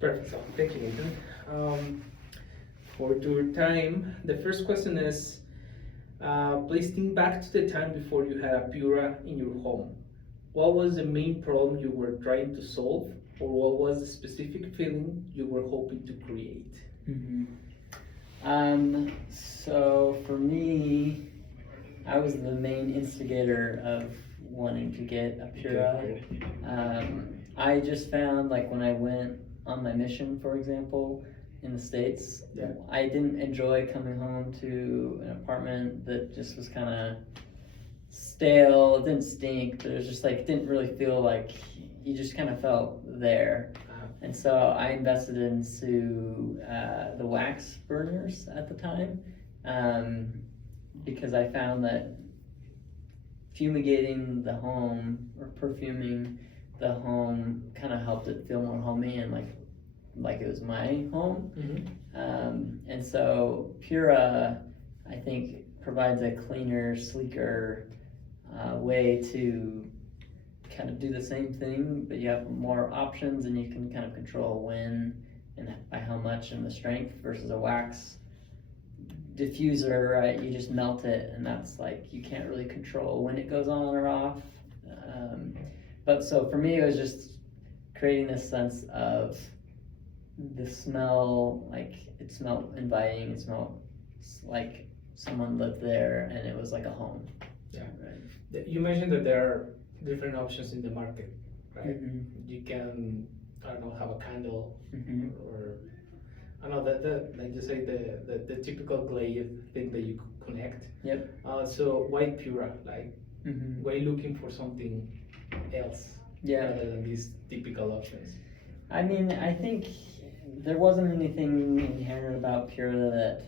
Perfect. So, thank you, Nathan. Um, for your time, the first question is, please think back to the time before you had a Pura in your home. What was the main problem you were trying to solve, or what was the specific feeling you were hoping to create? Mm-hmm. So for me, I was the main instigator of wanting to get a Pura. I just found, like, when I went on my mission, for example, in the States, Yeah. I didn't enjoy coming home to an apartment that just was kind of stale. It didn't stink, but it was just like, it didn't really feel like you just kind of felt there. And so I invested into the wax burners at the time, because I found that fumigating the home or perfuming the home kind of helped it feel more homey and like it was my home. And so Pura, I think, provides a cleaner, sleeker way to kind of do the same thing, but you have more options and you can kind of control when and by how much and the strength, versus a wax diffuser, right? You just melt it, and that's like, you can't really control when it goes on or off. But so for me, it was just creating this sense of the smell, like it smelled inviting, it smelled like someone lived there, and it was like a home. Yeah. Right. You mentioned that there are different options in the market, right? Mm-hmm. You can, I don't know, have a candle, Mm-hmm. or I know that like you say, the typical glade thing that you connect. Yep. So why Pura? Like, Mm-hmm. why looking for something else rather than these typical options? I mean, I think there wasn't anything inherent about Pura that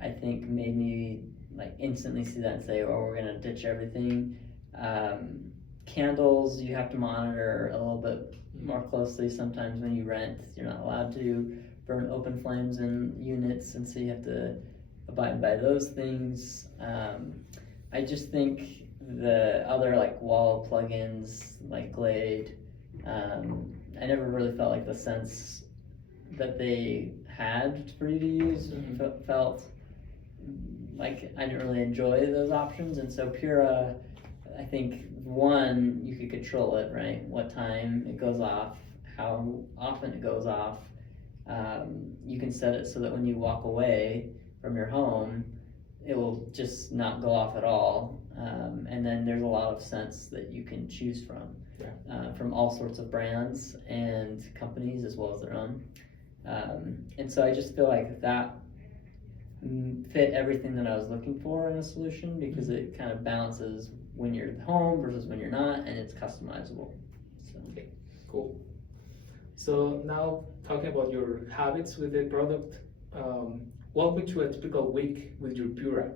I think made me like instantly see that and say, "Oh, we're gonna ditch everything." Candles, you have to monitor a little bit more closely. Sometimes when you rent, you're not allowed to burn open flames in units, and so you have to abide by those things. I just think the other, like, wall plugins like Glade, I never really felt like the sense that they had for you to use. Felt like I didn't really enjoy those options, and so Pura, I think, one, you could control it, right? What time it goes off, how often it goes off. You can set it so that when you walk away from your home, it will just not go off at all. And then there's a lot of scents that you can choose from all sorts of brands and companies as well as their own. And so I just feel like that fit everything that I was looking for in a solution, because it kind of balances when you're at home versus when you're not, and it's customizable. So. Okay, cool. So now, talking about your habits with the product, walk me through a typical week with your Pura.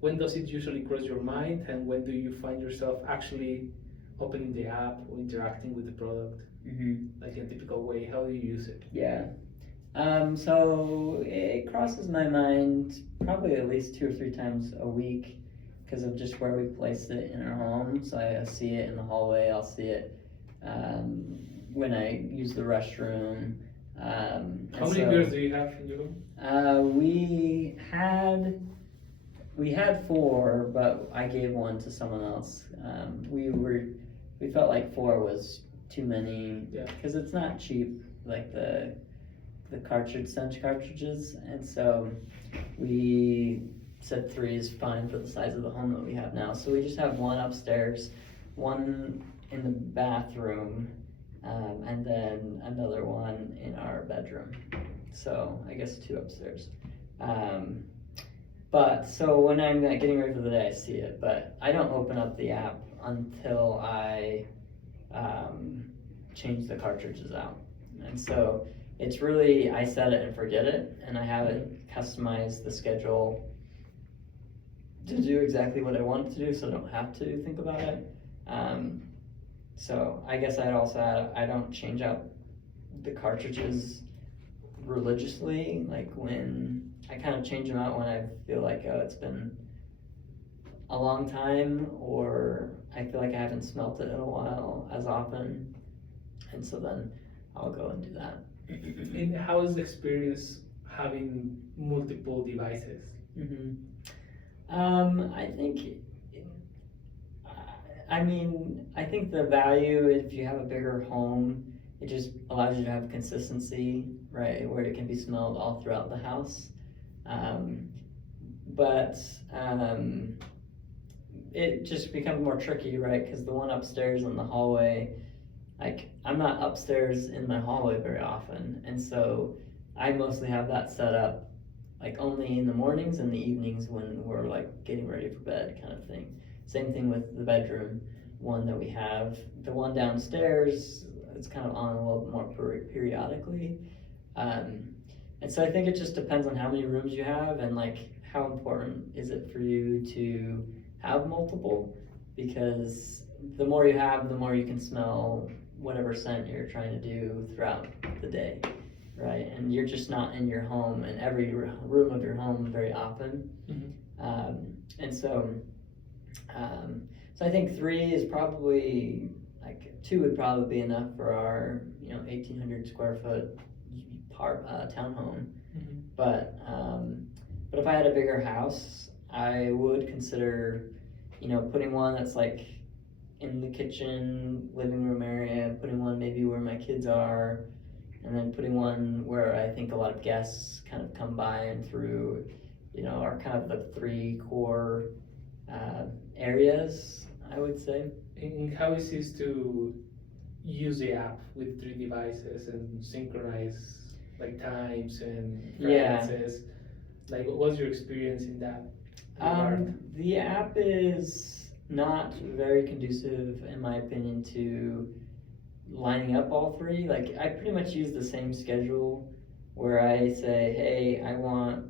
When does it usually cross your mind, and when do you find yourself actually opening the app or interacting with the product? Like, in a typical way, how do you use it? Yeah. So it crosses my mind probably at least 2 or 3 times a week, because of just where we place it in our home. So I see it in the hallway, I'll see it when I use the restroom. How many beers do you have in your home? We had 4, but I gave one to someone else. We felt like 4 was too many, because it's not cheap, like the cinch cartridges, and so we said 3 is fine for the size of the home that we have now. So we just have one upstairs, one in the bathroom, and then another one in our bedroom. So I guess 2 upstairs. But so when I'm getting ready for the day, I see it, but I don't open up the app until I change the cartridges out. And so it's really, I set it and forget it, and I have it customize the schedule to do exactly what I want it to do, so I don't have to think about it. So I guess I'd also add, I don't change out the cartridges religiously. Like, when I kind of change them out when I feel like, oh, it's been a long time, or I feel like I haven't smelt it in a while as often, and so then I'll go and do that. And how is the experience having multiple devices? Hmm. I think, I think the value, if you have a bigger home, it just allows you to have consistency, right, where it can be smelled all throughout the house. Um, but it just becomes more tricky, right? Because the one upstairs in the hallway, like, I'm not upstairs in my hallway very often, and so I mostly have that set up like only in the mornings and the evenings when we're like getting ready for bed, kind of thing. Same thing with the bedroom one that we have. The one downstairs, it's kind of on a little bit more periodically. Um, and so I think it just depends on how many rooms you have and like how important is it for you to have multiple, because the more you have, the more you can smell whatever scent you're trying to do throughout the day, right? And you're just not in your home in every room of your home very often. Mm-hmm. And so, so I think three is probably, like, two would probably be enough for our 1,800 square foot townhome. Mm-hmm. But if I had a bigger house, I would consider putting one that's like in the kitchen, living room area, putting one maybe where my kids are, and then putting one where I think a lot of guests kind of come by and through, are kind of the three core areas, I would say. And how is it to use the app with three devices and synchronize like times and preferences? Like, what was your experience in that regard? The app is not very conducive, in my opinion, to lining up all three. Like, I pretty much use the same schedule where I say, hey, I want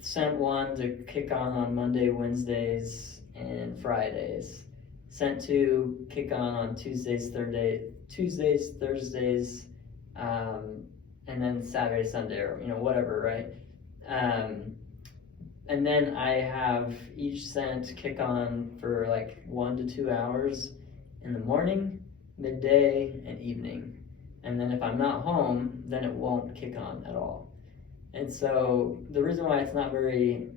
scent one to kick on Monday, Wednesdays, and Fridays. Scent two kick on Tuesdays, Thursdays, and then Saturday, Sunday, or whatever, right? And then I have each scent kick on for like 1 to 2 hours in the morning, midday, and evening. And then if I'm not home, then it won't kick on at all. And so the reason why it's not very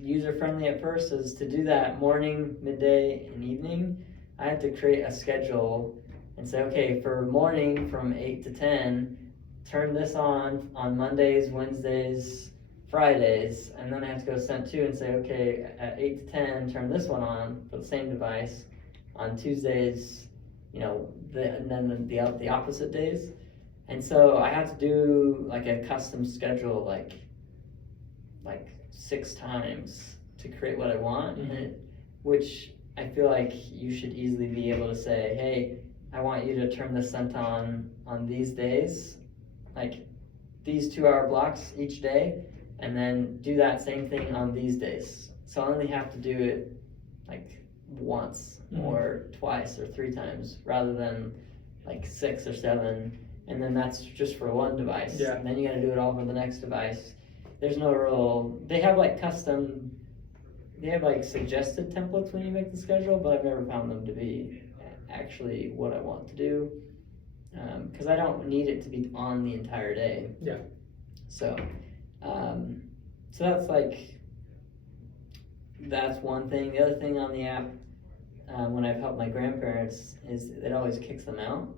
user-friendly at first is to do that morning, midday, and evening. I have to create a schedule and say, okay, for morning from 8 to 10, turn this on Mondays, Wednesdays, Fridays, and then I have to go scent two and say, okay, at 8 to 10, turn this one on for the same device on Tuesdays, and then the opposite days. And so I have to do like a custom schedule, like 6 times to create what I want, Mm-hmm. which I feel like you should easily be able to say, hey, I want you to turn the scent on these days, like these 2-hour blocks each day, and then do that same thing on these days. So I only have to do it like once or twice or 3 times rather than like 6 or 7, and then that's just for one device. Yeah. And then you gotta do it all for the next device. There's no real, they have like suggested templates when you make the schedule, but I've never found them to be actually what I want to do, because I don't need it to be on the entire day. Yeah. So that's one thing. The other thing on the app, when I've helped my grandparents, is it always kicks them out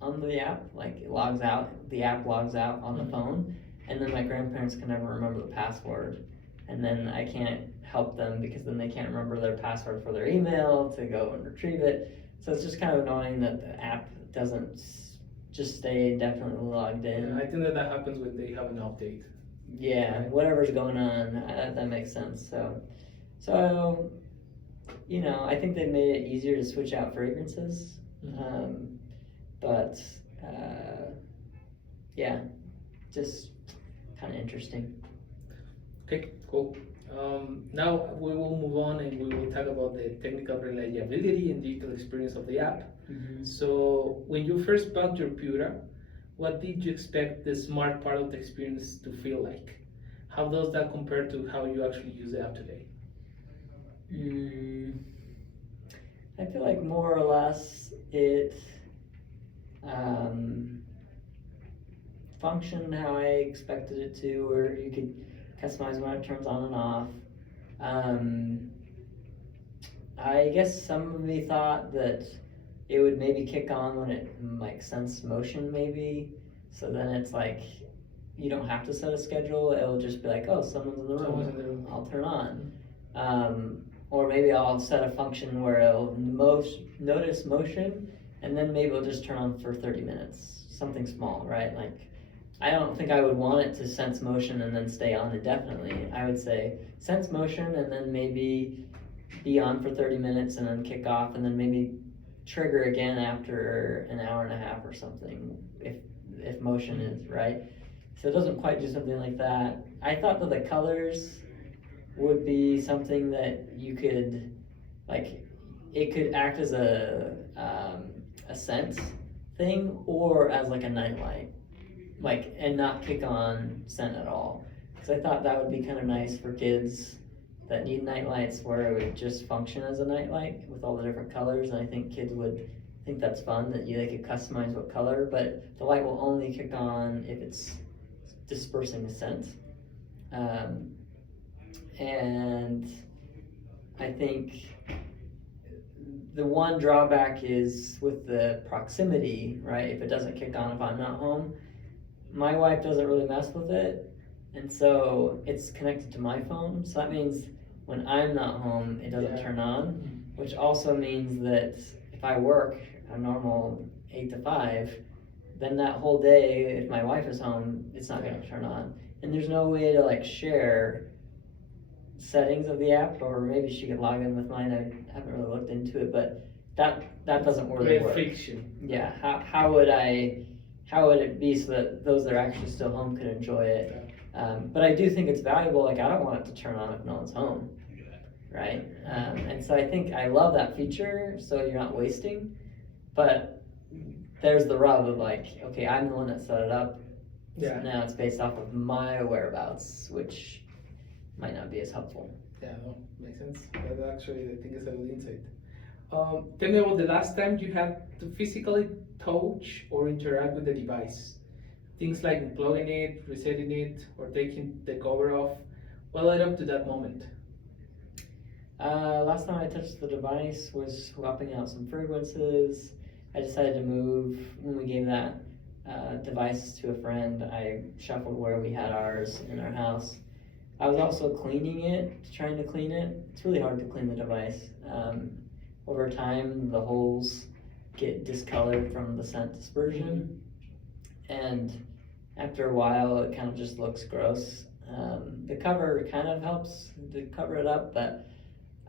on the app. Like, it logs out, the app logs out on the phone, and then my grandparents can never remember the password. And then I can't help them because then they can't remember their password for their email to go and retrieve it. So it's just kind of annoying that the app doesn't just stay indefinitely logged in. Yeah, I think that happens when they have an update. Yeah, whatever's going on, that makes sense. So, I think they made it easier to switch out fragrances. But yeah, just kind of interesting. Okay, cool. Now we will move on and we will talk about the technical reliability and digital experience of the app. Mm-hmm. So when you first bought your Pura, what did you expect the smart part of the experience to feel like? How does that compare to how you actually use the app today? I feel like more or less it functioned how I expected it to, where you could customize when it turns on and off. I guess some of me thought that it would maybe kick on when it like sense motion maybe, so then it's like you don't have to set a schedule. It'll just be like, oh, someone's in the Someone's in the room. I'll turn on. Or maybe I'll set a function where it'll notice motion, and then maybe it'll just turn on for 30 minutes. Something small, right? Like, I don't think I would want it to sense motion and then stay on indefinitely. I would say sense motion and then maybe be on for 30 minutes and then kick off and then maybe trigger again after an hour and a half or something, if motion is right. So it doesn't quite do something like that. I thought that the colors would be something that you could, like, it could act as a scent thing or as like a nightlight, like, and not kick on scent at all. Because I thought that would be kind of nice for kids that need nightlights, where it would just function as a nightlight with all the different colors, and I think kids would think that's fun, that they could customize what color, but the light will only kick on if it's dispersing the scent. And I think the one drawback is with the proximity, right? If it doesn't kick on if I'm not home, my wife doesn't really mess with it, and so it's connected to my phone, so that means when I'm not home, it doesn't turn on, which also means that if I work a normal 8 to 5, then that whole day, if my wife is home, it's not going to turn on. And there's no way to like share settings of the app, or maybe she could log in with mine. I haven't really looked into it, but that doesn't really Great work. friction. Yeah, how would it be so that those that are actually still home could enjoy it? But I do think it's valuable. Like, I don't want it to turn on if no one's home, right? And so I think I love that feature, so you're not wasting. But there's the rub of like, okay, I'm the one that set it up. Yeah. So now it's based off of my whereabouts, which might not be as helpful. Yeah, no, makes sense. That actually, I think, is a good insight. Tell me about the last time you had to physically touch or interact with the device. Things like unplugging it, resetting it, or taking the cover off. What led up to that moment? Last time I touched the device was swapping out some fragrances. I decided to move when we gave that device to a friend. I shuffled where we had ours in our house. I was also cleaning it, trying to clean it. It's really hard to clean the device. Over time, the holes get discolored from the scent dispersion, and after a while, it kind of just looks gross. The cover kind of helps to cover it up, but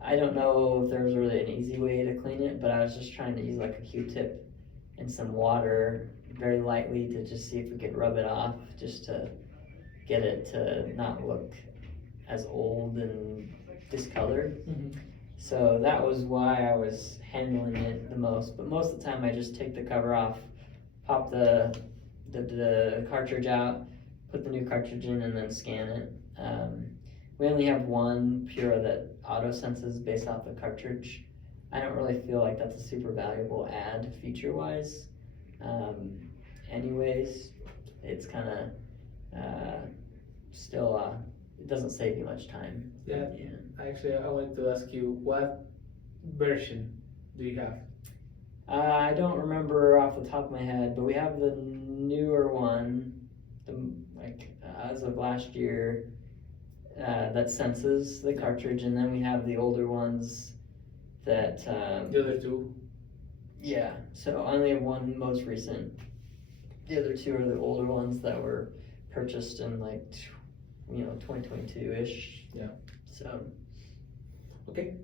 I don't know if there's really an easy way to clean it, but I was just trying to use like a Q-tip and some water very lightly to just see if we could rub it off, just to get it to not look as old and discolored. Mm-hmm. So that was why I was handling it the most. But most of the time I just take the cover off, pop the cartridge out, put the new cartridge in, and then scan it. We only have one Pura that auto senses based off the cartridge. I don't really feel like that's a super valuable add feature-wise. Anyways, it's kind of still, it doesn't save you much time. Yeah. Actually, I wanted to ask you, what version do you have? I don't remember off the top of my head, but we have the newer one, as of last year, that senses the cartridge, and then we have the older ones that. The other two? Yeah, so I only have one most recent. The other two are the older ones that were purchased in 2022-ish. Yeah. So. Okay.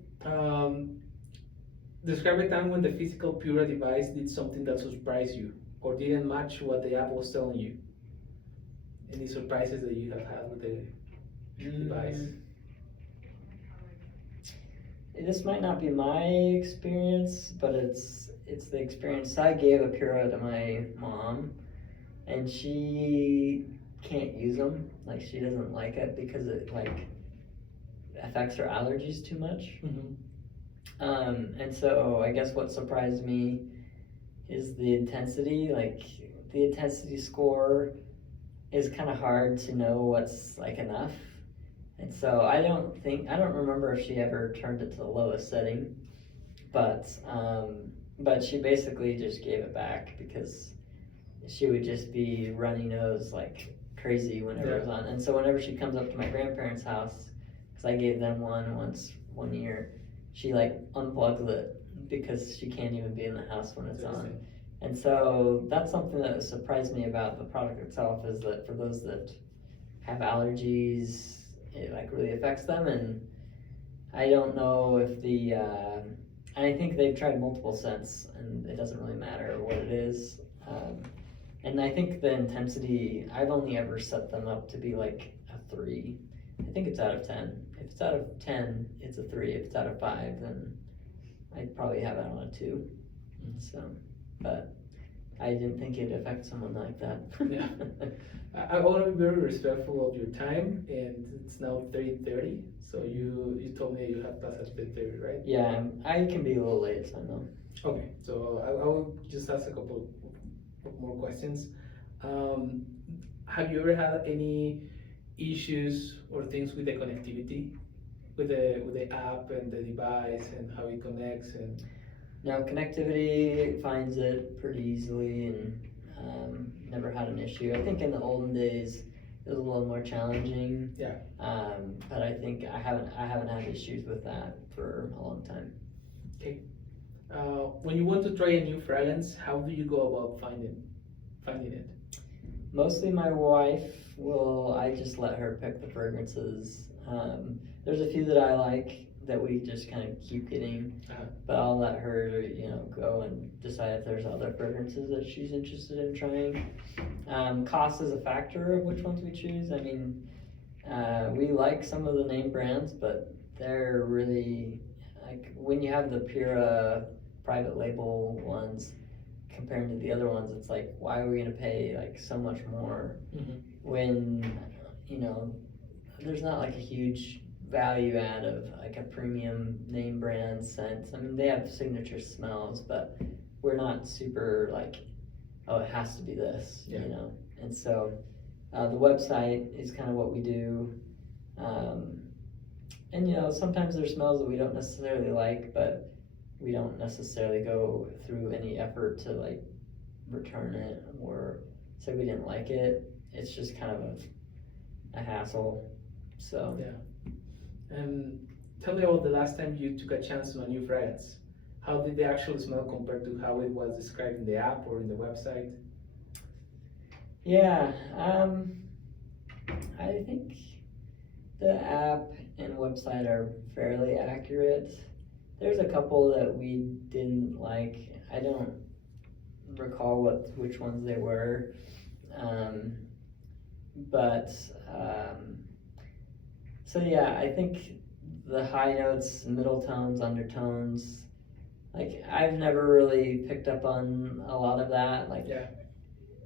Describe a time when the physical Pura device did something that surprised you or didn't match what the app was telling you. Any surprises that you have had with the device? This might not be my experience, but it's the experience. I gave a Pura to my mom, and she can't use them. Like, she doesn't like it because it affects her allergies too much. Mm-hmm. And so I guess what surprised me is the intensity. Like, the intensity score is kind of hard to know what's like enough. And so I don't remember if she ever turned it to the lowest setting, but she basically just gave it back because she would just be runny nose like crazy whenever it was on. And so whenever she comes up to my grandparents' house, because I gave them one year, she like unplugs it because she can't even be in the house when it's on. And so that's something that surprised me about the product itself, is that for those that have allergies, it like really affects them. And I don't know if I think they've tried multiple scents and it doesn't really matter what it is. And I think the intensity, I've only ever set them up to be like a 3. I think it's out of 10. If it's out of 10, it's a 3. If it's out of 5, then I'd probably have it on a 2. So, but I didn't think it'd affect someone like that. Yeah. I want to be very respectful of your time, and it's now 3:30. So you told me you have class at 3:30, right? Yeah, I can be a little late, so no. Okay, so I will just ask a couple of more questions. Have you ever had any issues or things with the connectivity, with the app and the device and how it connects and? Now, connectivity finds it pretty easily, and never had an issue. I think in the olden days it was a little more challenging. Yeah. But I think I haven't had issues with that for a long time. Okay. When you want to try a new fragrance, how do you go about finding it? Mostly my wife I just let her pick the fragrances. There's a few that I like that we just kind of keep getting, but I'll let her, go and decide if there's other fragrances that she's interested in trying. Cost is a factor of which ones we choose. I mean, we like some of the name brands, but they're really, like, when you have the Pura private label ones compared to the other ones, it's like, why are we gonna pay like so much more when, there's not like a huge value add of like a premium name brand scent. I mean, they have signature smells, but we're not super like, oh, it has to be this, And so the website is kind of what we do. And sometimes there's smells that we don't necessarily like, but we don't necessarily go through any effort to like return it or say we didn't like it. It's just kind of a hassle. So yeah. And tell me about the last time you took a chance on a new fragrance. How did the actual smell compare to how it was described in the app or in the website? Yeah, I think the app and website are fairly accurate. There's a couple that we didn't like. I don't recall which ones they were, but so yeah, I think the high notes, middle tones, undertones, like I've never really picked up on a lot of that. Like, yeah.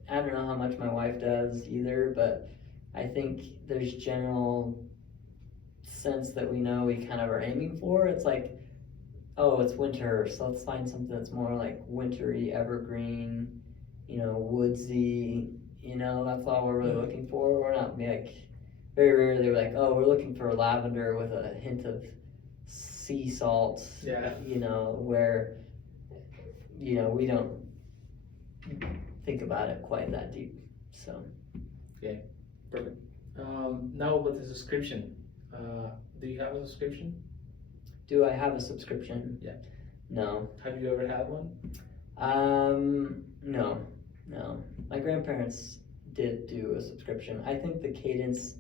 I don't know how much my wife does either, but I think there's general sense that we know we kind of are aiming for. It's like, oh, it's winter, so let's find something that's more like wintry, evergreen, woodsy, that's all we're really looking for. We're not like, very rarely we're like, oh, we're looking for lavender with a hint of sea salt, where, we don't think about it quite that deep, so. Okay, perfect. Now about the subscription. Do you have a subscription? Do I have a subscription? Yeah. No. Have you ever had one? No. My grandparents did do a subscription. I think the cadence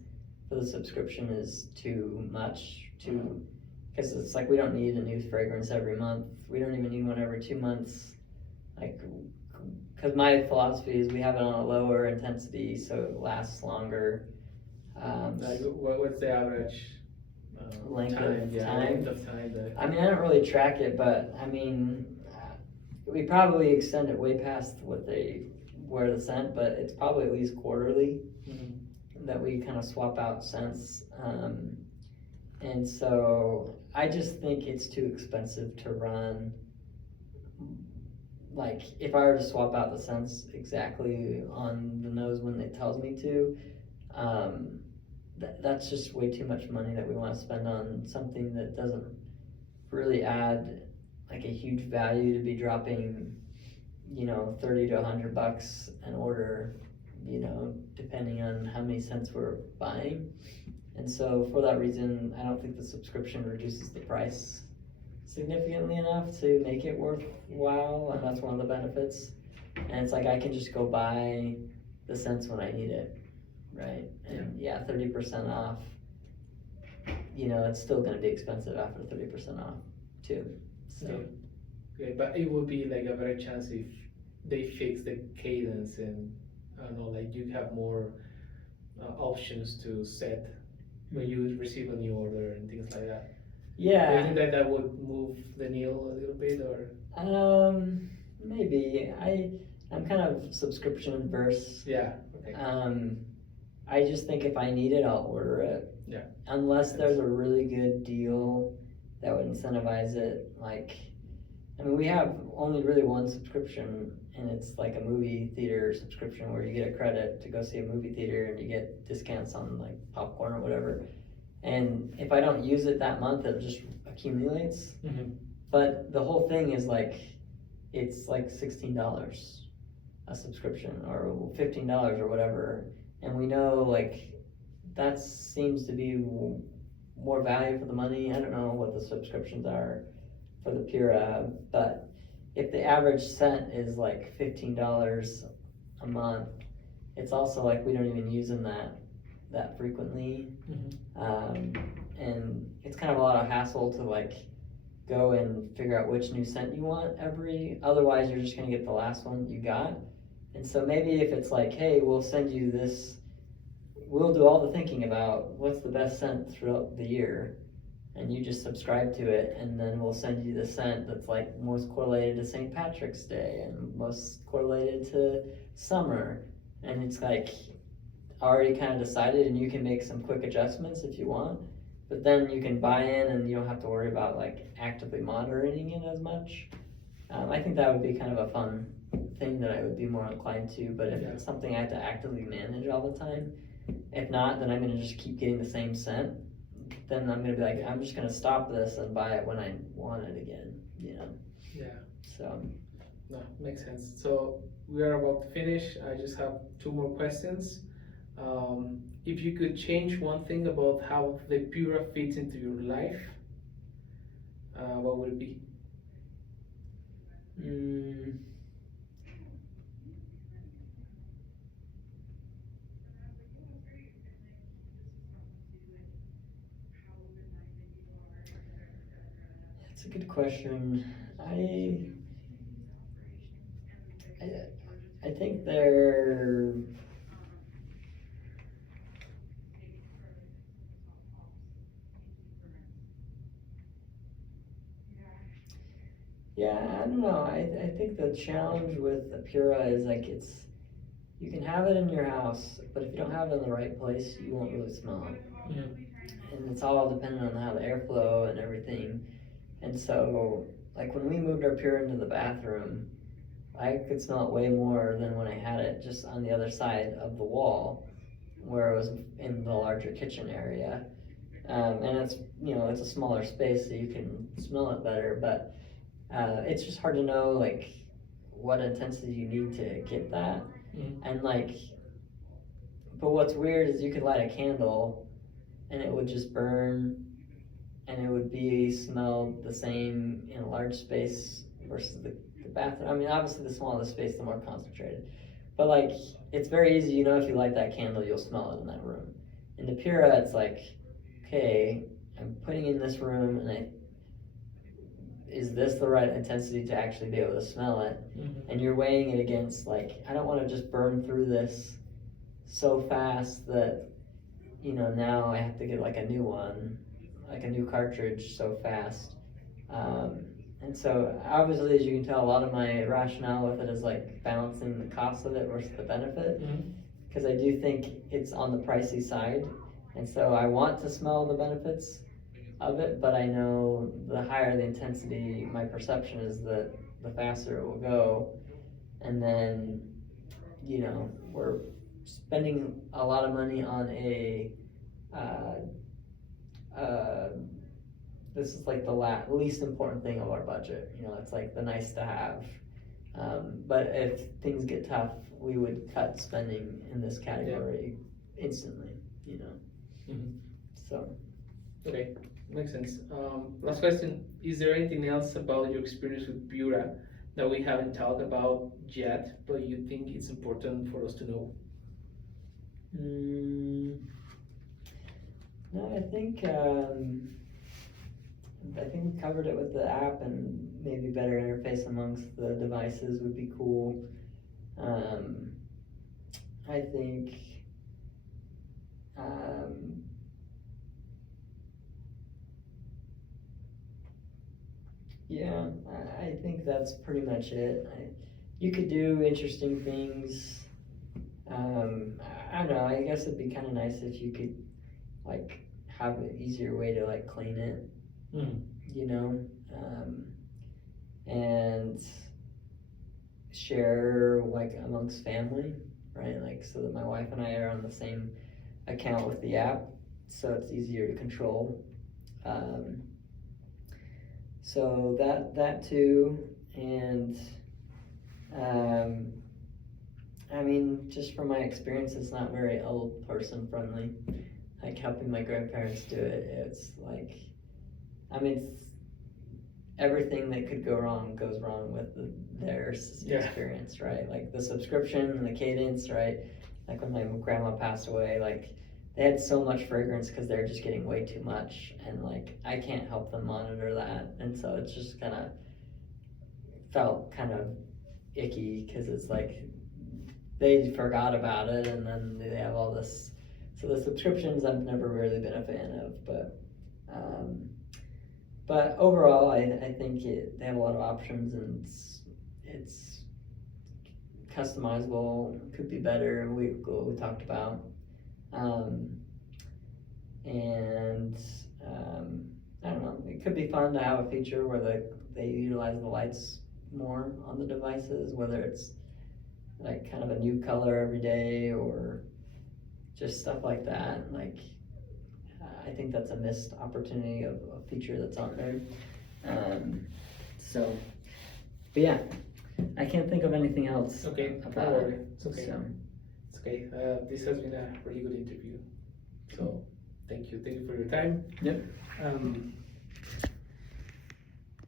for the subscription is too much, because it's like we don't need a new fragrance every month. We don't even need one every 2 months. Like, because my philosophy is we have it on a lower intensity so it lasts longer. What's the average length time? of time? Length of time. I mean, I don't really track it, but I mean, we probably extend it way past what they wear the scent, but it's probably at least quarterly that we kind of swap out scents. And so I just think it's too expensive to run like if I were to swap out the scents exactly on the nose when it tells me to, um, that's just way too much money that we want to spend on something that doesn't really add like a huge value to be dropping, 30 to $100 an order, depending on how many scents we're buying. And so for that reason, I don't think the subscription reduces the price significantly enough to make it worthwhile, and that's one of the benefits. And it's like I can just go buy the scents when I need it, right? And 30% off, it's still gonna be expensive after 30% off too, so. Okay, but it would be like a better chance if they fix the cadence and, I don't know, like you have more options to set when you receive a new order and things like that. Do you Yeah, think that that would move the needle a little bit, or? maybe, I'm kind of subscription adverse. Yeah, okay. I just think if I need it, I'll order it. Yeah. Unless there's a really good deal that would incentivize it, like, I mean, we have only really one subscription, and it's like a movie theater subscription where you get a credit to go see a movie theater and you get discounts on like popcorn or whatever. And if I don't use it that month, it just accumulates. Mm-hmm. But the whole thing is like, it's like $16 a subscription or $15 or whatever. And we know like that seems to be more value for the money. I don't know what the subscriptions are for the Pura, but if the average scent is like $15 a month, it's also like we don't even use them that frequently. Mm-hmm. And it's kind of a lot of hassle to like go and figure out which new scent you want otherwise you're just gonna get the last one you got. And so maybe if it's like, hey, we'll send you this, we'll do all the thinking about what's the best scent throughout the year, and you just subscribe to it, and then we'll send you the scent that's like most correlated to St. Patrick's Day and most correlated to summer. And it's like already kind of decided, and you can make some quick adjustments if you want, but then you can buy in and you don't have to worry about like actively monitoring it as much. I think that would be kind of a fun thing that I would be more inclined to, but if it's something I have to actively manage all the time, if not, then I'm gonna just keep getting the same scent. Then I'm gonna be like, I'm just gonna stop this and buy it when I want it again, Yeah. So. No, makes sense. So we are about to finish. I just have two more questions. If you could change one thing about how the Pura fits into your life, what would it be? That's a good question. I think they're. Yeah, I don't know. I think the challenge with the Pura is like you can have it in your house, but if you don't have it in the right place, you won't really smell it. Mm-hmm. And it's all dependent on how the airflow and everything. And so, like when we moved our Pura into the bathroom, I could smell it way more than when I had it just on the other side of the wall, where it was in the larger kitchen area. And it's it's a smaller space, so you can smell it better. But it's just hard to know like what intensity you need to get that. Mm-hmm. And like, but what's weird is you could light a candle, and it would just burn, and it would be smelled the same in a large space versus the bathroom. I mean, obviously the smaller the space, the more concentrated. But like, it's very easy, if you light that candle, you'll smell it in that room. In the Pura, it's like, okay, I'm putting in this room, and is this the right intensity to actually be able to smell it? Mm-hmm. And you're weighing it against like, I don't want to just burn through this so fast that, now I have to get like a new one, like a new cartridge so fast. And so obviously, as you can tell, a lot of my rationale with it is like balancing the cost of it versus the benefit, because I do think it's on the pricey side, and so I want to smell the benefits of it, but I know the higher the intensity, my perception is that the faster it will go. And then, you know, we're spending a lot of money on this is like the least important thing of our budget. You know, it's like the nice to have. But if things get tough, we would cut spending in this category instantly, you know. Mhm. So. Okay, makes sense. Last question, is there anything else about your experience with Pura that we haven't talked about yet, but you think it's important for us to know? No, I think we covered it with the app, and maybe better interface amongst the devices would be cool. I think yeah, I think that's pretty much it. You could do interesting things. I don't know, I guess it'd be kind of nice if you could like have an easier way to like clean it, you know, and share like amongst family, right? Like so that my wife and I are on the same account with the app, so it's easier to control. So that too, and I mean, just from my experience, it's not very old person friendly. Like helping my grandparents do it, it's like, I mean, it's, everything that could go wrong goes wrong with their experience, right? Like the subscription and the cadence, right? Like when my grandma passed away, like they had so much fragrance because they're just getting way too much, and like I can't help them monitor that, and so it's just kind of felt kind of icky because it's like they forgot about it, and then they have all this. So the subscriptions I've never really been a fan of, but overall I think they have a lot of options, and it's customizable, could be better. We talked about. And I don't know, it could be fun to have a feature where they utilize the lights more on the devices, whether it's like kind of a new color every day or just stuff like that. Like I think that's a missed opportunity of a feature that's on there. So, but yeah, I can't think of anything else. Okay, about don't worry. it. It's okay. So. It's okay. This has been a really good interview. So thank you for your time. Yep.